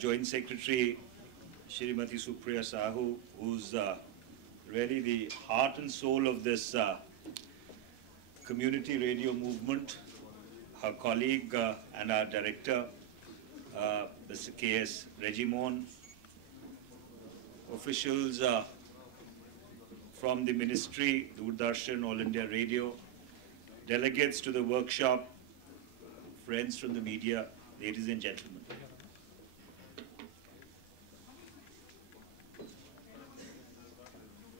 Joint Secretary Shrimati Supriya Sahu, who's really the heart and soul of this community radio movement, her colleague and our director, Mr. K.S. Regimon, officials from the ministry, Doordarshan, All India Radio, delegates to the workshop, friends from the media, ladies and gentlemen.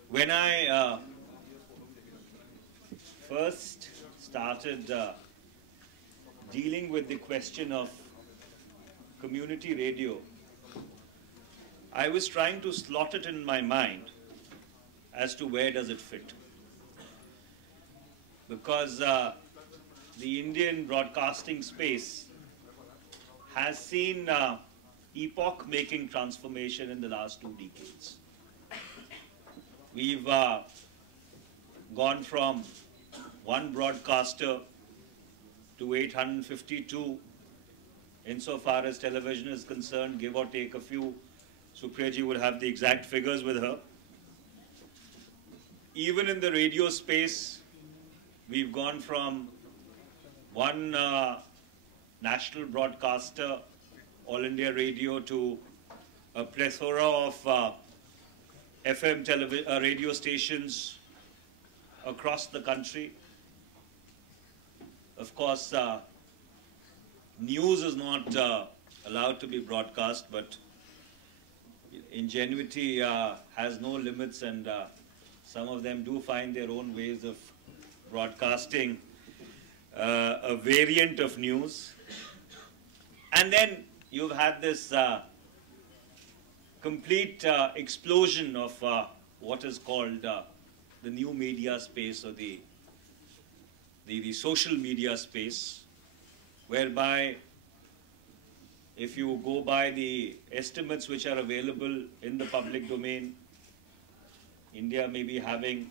When I first started dealing with the question of community radio, I was trying to slot it in my mind as to where does it fit. Because the Indian broadcasting space has seen epoch-making transformation in the last 2 decades. We've gone from one broadcaster to 852 insofar as television is concerned, give or take a few. Supriyaji would have the exact figures with her. Even in the radio space, we've gone from one national broadcaster, All India Radio, to a plethora of FM radio stations across the country. Of course, news is not allowed to be broadcast, but ingenuity has no limits, and some of them do find their own ways of broadcasting a variant of news. And then you've had this complete explosion of what is called the new media space, or the social media space, whereby if you go by the estimates which are available in the public domain, India may be having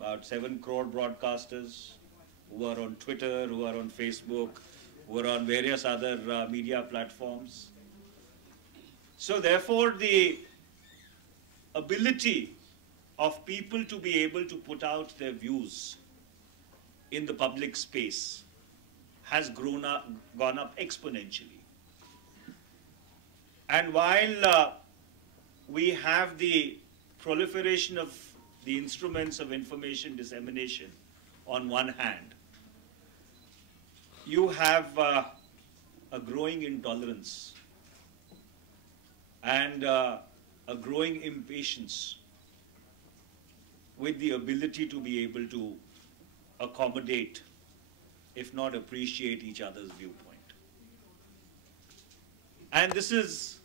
about 7 crore broadcasters who are on Twitter, who are on Facebook, who are on various other media platforms. So therefore, the ability of people to be able to put out their views in the public space has gone up exponentially. And while we have the proliferation of the instruments of information dissemination on one hand, you have a growing intolerance and a growing impatience with the ability to be able to accommodate, if not appreciate, each other's viewpoint. And this is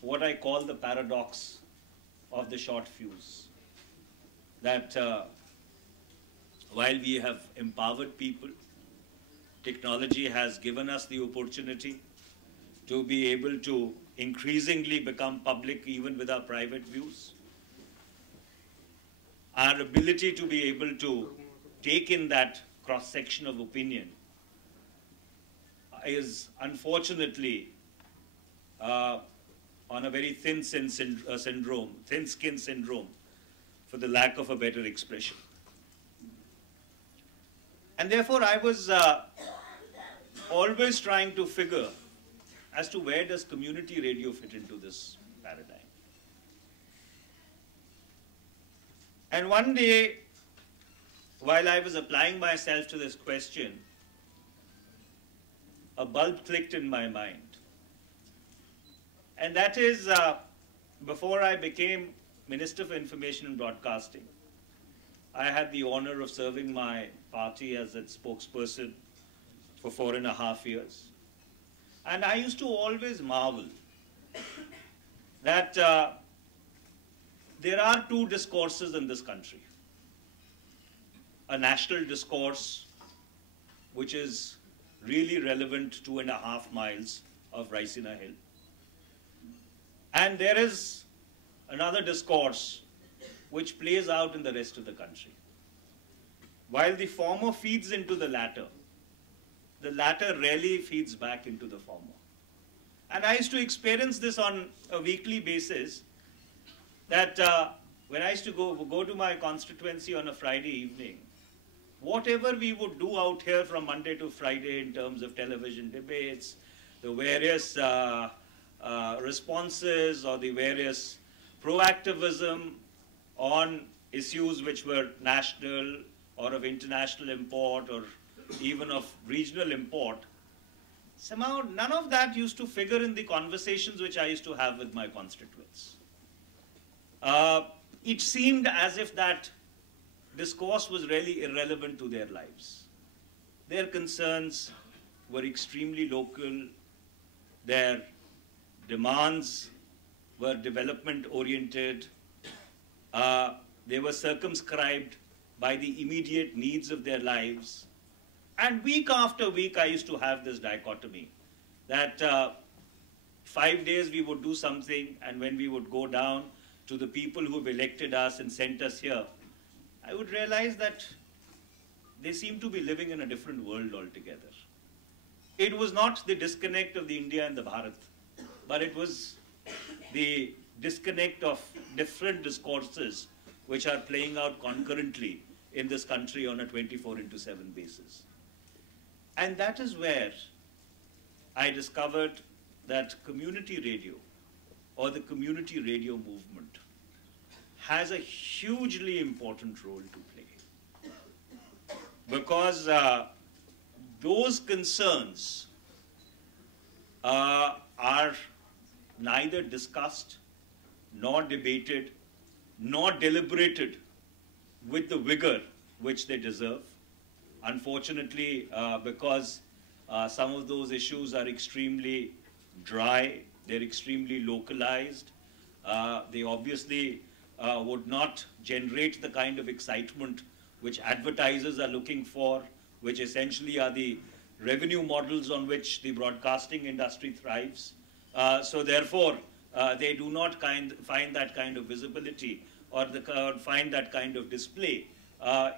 what I call the paradox of the short fuse. That while we have empowered people, technology has given us the opportunity to be able to increasingly become public even with our private views. Our ability to be able to take in that cross-section of opinion is unfortunately on a very thin-skin syndrome, for the lack of a better expression. And therefore I was always trying to figure as to where does community radio fit into this paradigm. And one day, while I was applying myself to this question, a bulb clicked in my mind. And that is, before I became Minister for Information and Broadcasting, I had the honor of serving my party as its spokesperson for 4.5 years. And I used to always marvel that there are 2 discourses in this country. A national discourse, which is really relevant 2.5 miles of Raisina Hill. And there is another discourse which plays out in the rest of the country. While the former feeds into the latter rarely feeds back into the former. And I used to experience this on a weekly basis, that when I used to go to my constituency on a Friday evening, whatever we would do out here from Monday to Friday in terms of television debates, the various responses or the various proactivism on issues which were national or of international import or even of regional import, somehow none of that used to figure in the conversations which I used to have with my constituents. It seemed as if that discourse was really irrelevant to their lives. Their concerns were extremely local. Their demands were development-oriented. They were circumscribed by the immediate needs of their lives. And week after week, I used to have this dichotomy that 5 days we would do something, and when we would go down to the people who have elected us and sent us here, I would realize that they seem to be living in a different world altogether. It was not the disconnect of the India and the Bharat, but it was the disconnect of different discourses which are playing out concurrently in this country on a 24/7 basis. And that is where I discovered that community radio or the community radio movement has a hugely important role to play. Because those concerns are neither discussed, nor debated, nor deliberated with the vigor which they deserve. Unfortunately, because some of those issues are extremely dry, they're extremely localized, they obviously would not generate the kind of excitement which advertisers are looking for, which essentially are the revenue models on which the broadcasting industry thrives. So therefore, they do not find that kind of visibility or find that kind of display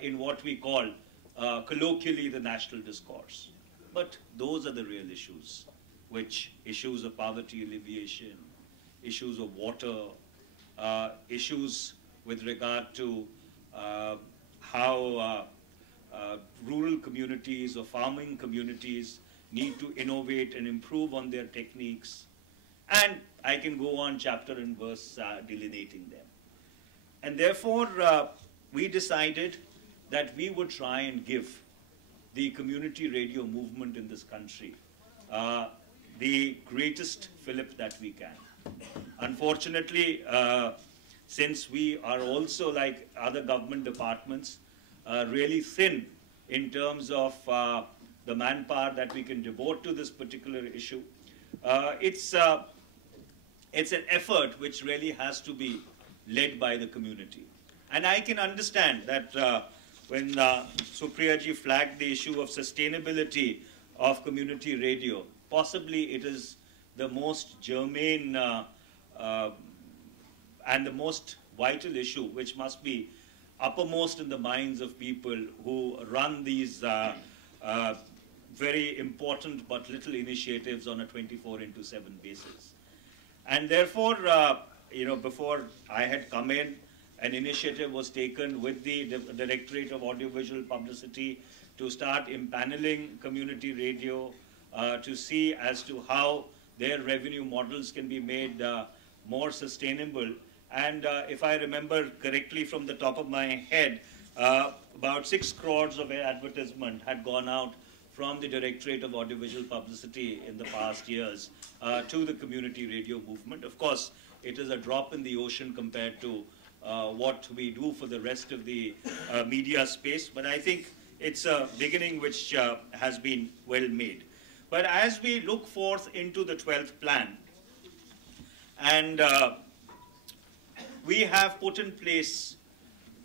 in what we call colloquially the national discourse. But those are the real issues, which issues of poverty alleviation, issues of water, issues with regard to how rural communities or farming communities need to innovate and improve on their techniques. And I can go on chapter and verse delineating them. And therefore, we decided that we would try and give the community radio movement in this country the greatest fillip that we can. Unfortunately, since we are also, like other government departments, really thin in terms of the manpower that we can devote to this particular issue, it's an effort which really has to be led by the community. And I can understand that when Supriya ji flagged the issue of sustainability of community radio, possibly it is the most germane and the most vital issue which must be uppermost in the minds of people who run these very important but little initiatives on a 24/7 basis. And therefore, before I had come in, an initiative was taken with the Directorate of Audiovisual Publicity to start impaneling community radio to see as to how their revenue models can be made more sustainable. And if I remember correctly from the top of my head, about 6 crores of advertisement had gone out from the Directorate of Audiovisual Publicity in the past years to the community radio movement. Of course, it is a drop in the ocean compared to what we do for the rest of the media space, but I think it's a beginning which has been well made. But as we look forth into the 12th plan, and we have put in place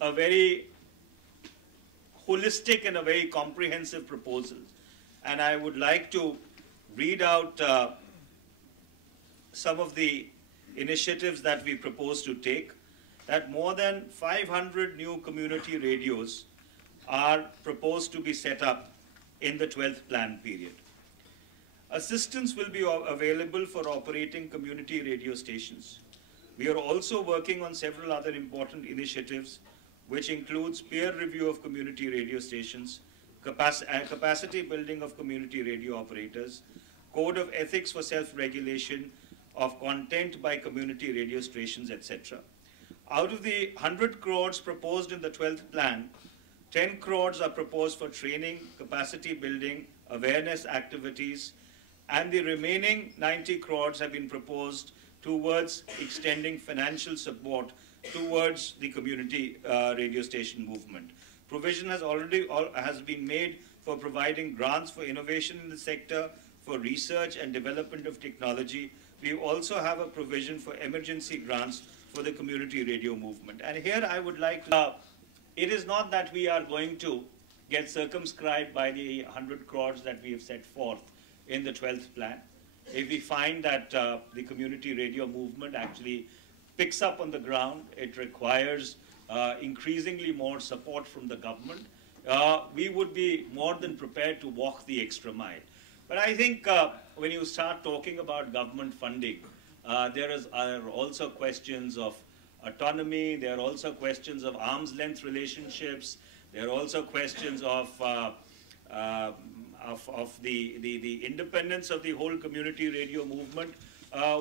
a very holistic and a very comprehensive proposal. And I would like to read out some of the initiatives that we propose to take. That more than 500 new community radios are proposed to be set up in the 12th plan period. Assistance will be available for operating community radio stations. We are also working on several other important initiatives, which includes peer review of community radio stations, capacity building of community radio operators, code of ethics for self-regulation of content by community radio stations, etc. Out of the 100 crores proposed in the 12th plan, 10 crores are proposed for training, capacity building, awareness activities, and the remaining 90 crores have been proposed towards extending financial support towards the community radio station movement. Provision has been made for providing grants for innovation in the sector, for research and development of technology. We also have a provision for emergency grants for the community radio movement. And here I would like to, it is not that we are going to get circumscribed by the 100 crores that we have set forth in the 12th plan. If we find that the community radio movement actually picks up on the ground, it requires increasingly more support from the government, we would be more than prepared to walk the extra mile. But I think when you start talking about government funding, there are also questions of autonomy, there are also questions of arm's length relationships, there are also questions of the independence of the whole community radio movement,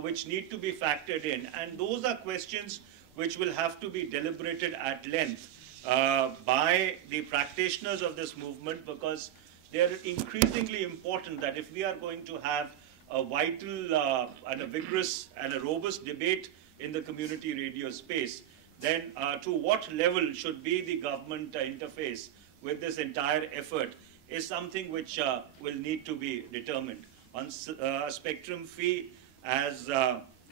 which need to be factored in. And those are questions which will have to be deliberated at length by the practitioners of this movement, because they are increasingly important that if we are going to have a vital and a vigorous and a robust debate in the community radio space, then to what level should be the government interface with this entire effort is something which will need to be determined. On spectrum fee, as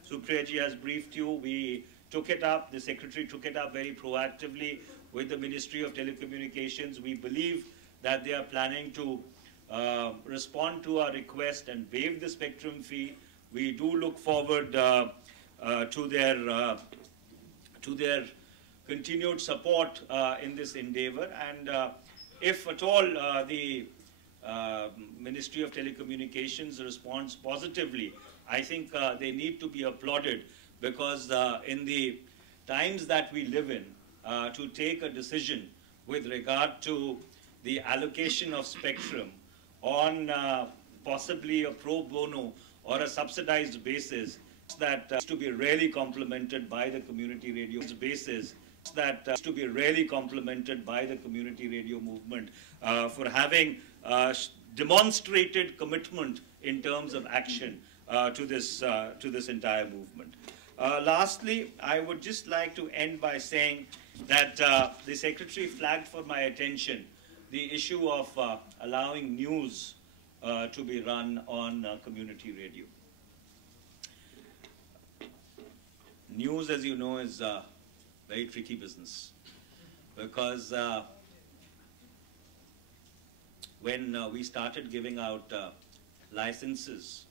Supriyaji has briefed you, we took it up, the Secretary took it up very proactively with the Ministry of Telecommunications. We believe that they are planning to respond to our request and waive the spectrum fee. We do look forward to their continued support in this endeavor, and if at all the Ministry of Telecommunications responds positively, I think they need to be applauded, because in the times that we live in, to take a decision with regard to the allocation of spectrum on possibly a pro bono or a subsidized basis, that to be really complimented by the community radio basis, that to be really complimented by the community radio movement for having demonstrated commitment in terms of action to this entire movement. Lastly, I would just like to end by saying that the Secretary flagged for my attention the issue of allowing news to be run on community radio. News, as you know, is a very tricky business, because when we started giving out licenses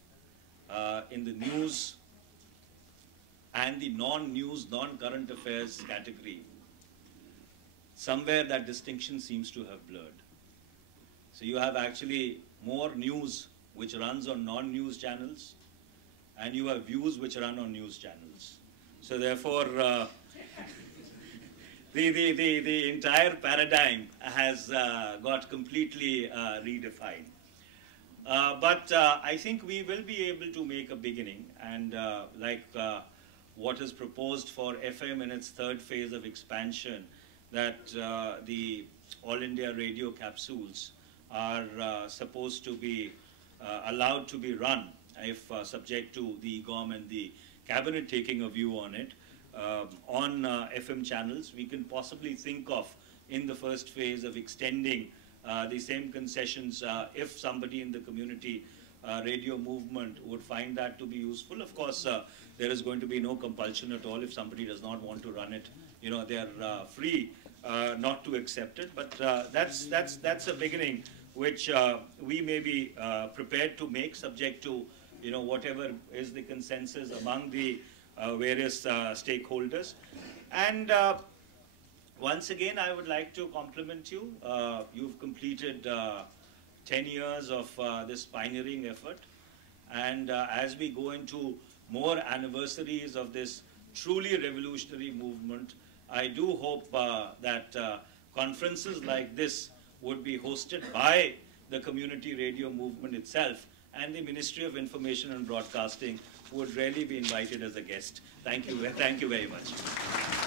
in the news and the non-news, non-current affairs category, somewhere that distinction seems to have blurred. So you have actually more news which runs on non-news channels, and you have views which run on news channels. So therefore, the entire paradigm has got completely redefined. But I think we will be able to make a beginning, and like what is proposed for FM in its third phase of expansion, that the All India radio capsules are supposed to be allowed to be run, if subject to the EGOM and the Cabinet taking a view on it, on FM channels. We can possibly think of, in the first phase, of extending the same concessions if somebody in the community radio movement would find that to be useful. Of course, there is going to be no compulsion at all. If somebody does not want to run it, you know, they are free not to accept it. But that's a beginning which we may be prepared to make, subject to, you know, whatever is the consensus among the various stakeholders. And once again, I would like to compliment you. You've completed 10 years of this pioneering effort. And as we go into more anniversaries of this truly revolutionary movement, I do hope that conferences like this would be hosted by the community radio movement itself, and the Ministry of Information and Broadcasting would really be invited as a guest. Thank you very much.